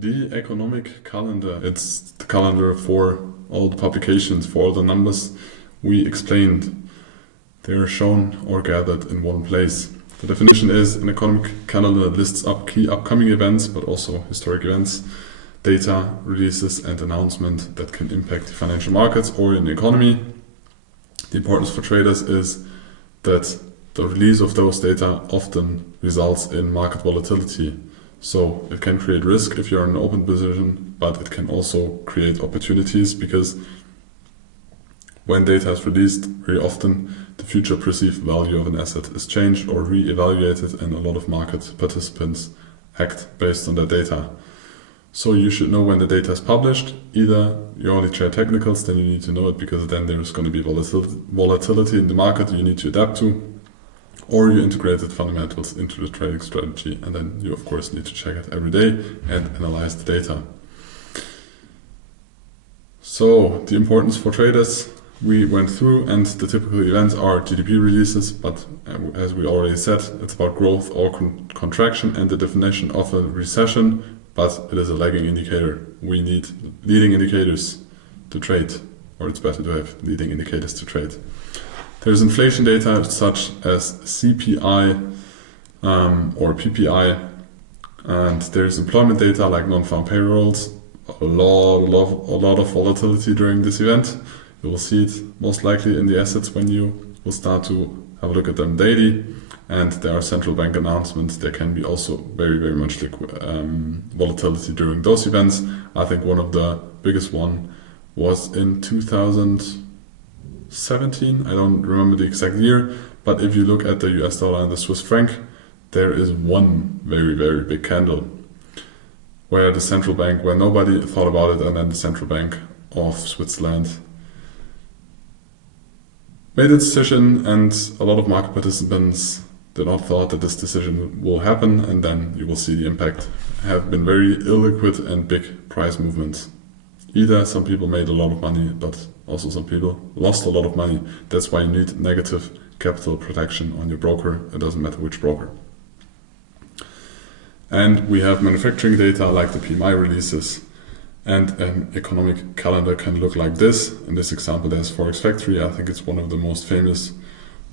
The economic calendar, it's the calendar for all the publications, for all the numbers we explained. They are shown or gathered in one place. The definition is an economic calendar that lists up key upcoming events, but also historic events, data, releases and announcements that can impact the financial markets or in the economy. The importance for traders is that the release of those data often results in market volatility. So it can create risk if you're in an open position, but it can also create opportunities because when data is released, very often the future perceived value of an asset is changed or re-evaluated, and a lot of market participants act based on that data. So you should know when the data is published. Either you only trade technicals, then you need to know it because then there's going to be volatility in the market you need to adapt to, or you integrated fundamentals into the trading strategy, and then you of course need to check it every day and analyze the data. So the importance for traders we went through, and the typical events are GDP releases, but as we already said, it's about growth or contraction and the definition of a recession, but it is a lagging indicator. We need leading indicators to trade, or it's better to have leading indicators to trade. There's inflation data such as CPI or PPI, and there's employment data like non-farm payrolls. A lot of volatility during this event. You will see it most likely in the assets when you will start to have a look at them daily. And there are central bank announcements. There can be also very much volatility during those events. I think one of the biggest one was in 2017. I don't remember the exact year, but if you look at the US dollar and the Swiss franc, there is one very big candle where the central bank, where nobody thought about it, and then the central bank of Switzerland made a decision, and a lot of market participants did not thought that this decision will happen, and then you will see the impact. Have been very illiquid and big price movements. Either some people made a lot of money, but also some people lost a lot of money. That's why you need negative capital protection on your broker. It doesn't matter which broker. And we have manufacturing data like the PMI releases, and an economic calendar can look like this. In this example, there's Forex Factory. I think it's one of the most famous,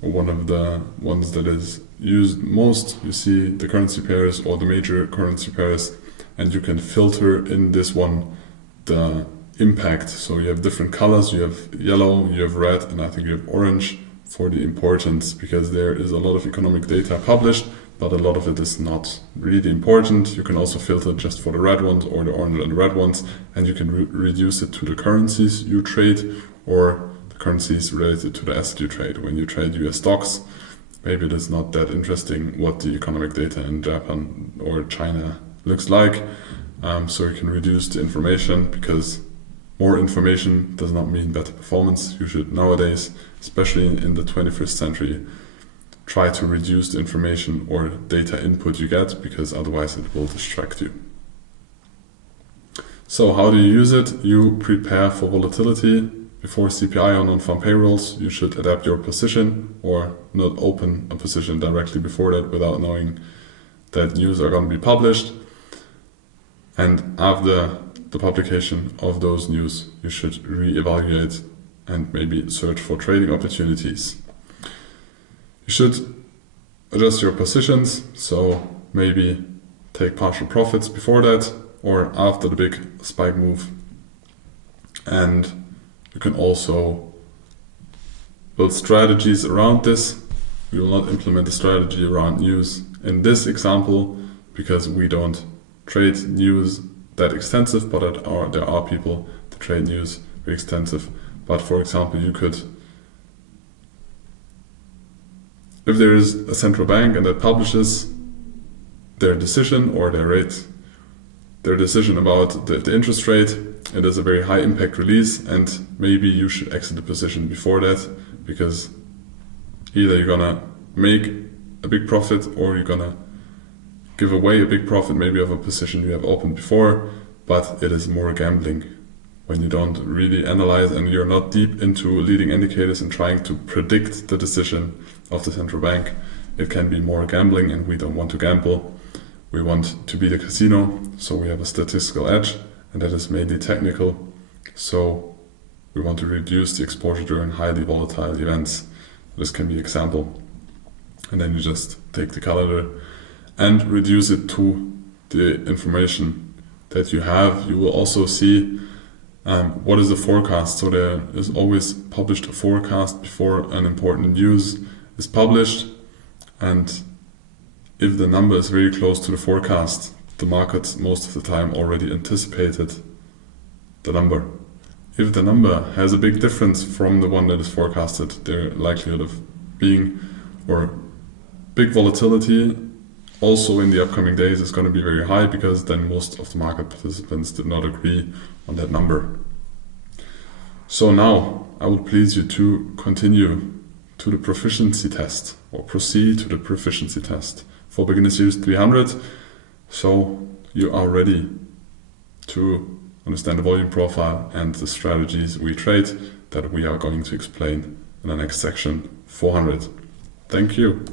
or one of the ones that is used most. You see the currency pairs or the major currency pairs, and you can filter in this one the impact. So you have different colors. You have yellow, you have red, and I think you have orange for the importance, because there is a lot of economic data published, but a lot of it is not really important. You can also filter just for the red ones or the orange and the red ones, and you can reduce it to the currencies you trade or the currencies related to the asset you trade. When you trade US stocks, maybe it is not that interesting what the economic data in Japan or China looks like. So you can reduce the information, because more information does not mean better performance. You should nowadays, especially in the 21st century, try to reduce the information or data input you get, because otherwise it will distract you. So how do you use it? You prepare for volatility. Before CPI or non-farm payrolls, you should adapt your position, or not open a position directly before that without knowing that news are going to be published. And after the publication of those news, you should re-evaluate and maybe search for trading opportunities. You should adjust your positions, so maybe take partial profits before that or after the big spike move. And you can also build strategies around this. We will not implement a strategy around news in this example, because we don't trade news that extensive, but there are people that trade news very extensive. But for example, you could, if there is a central bank and that publishes their decision or their decision about the interest rate, it is a very high impact release, and maybe you should exit the position before that, because either you're gonna make a big profit or you're gonna give away a big profit maybe of a position you have opened before, but it is more gambling when you don't really analyze and you're not deep into leading indicators and trying to predict the decision of the central bank. It can be more gambling, and we don't want to gamble. We want to be the casino, so we have a statistical edge, and that is mainly technical. So we want to reduce the exposure during highly volatile events. This can be example. And then you just take the calendar and reduce it to the information that you have. You will also see what is the forecast. So there is always published a forecast before an important news is published. And if the number is very close to the forecast, the market most of the time already anticipated the number. If the number has a big difference from the one that is forecasted, the likelihood of being or big volatility also in the upcoming days is going to be very high, because then most of the market participants did not agree on that number. So now I would please you to continue to the proficiency test, or proceed to the proficiency test for Beginner Series 300. So you are ready to understand the volume profile and the strategies we trade that we are going to explain in the next section 400. Thank you.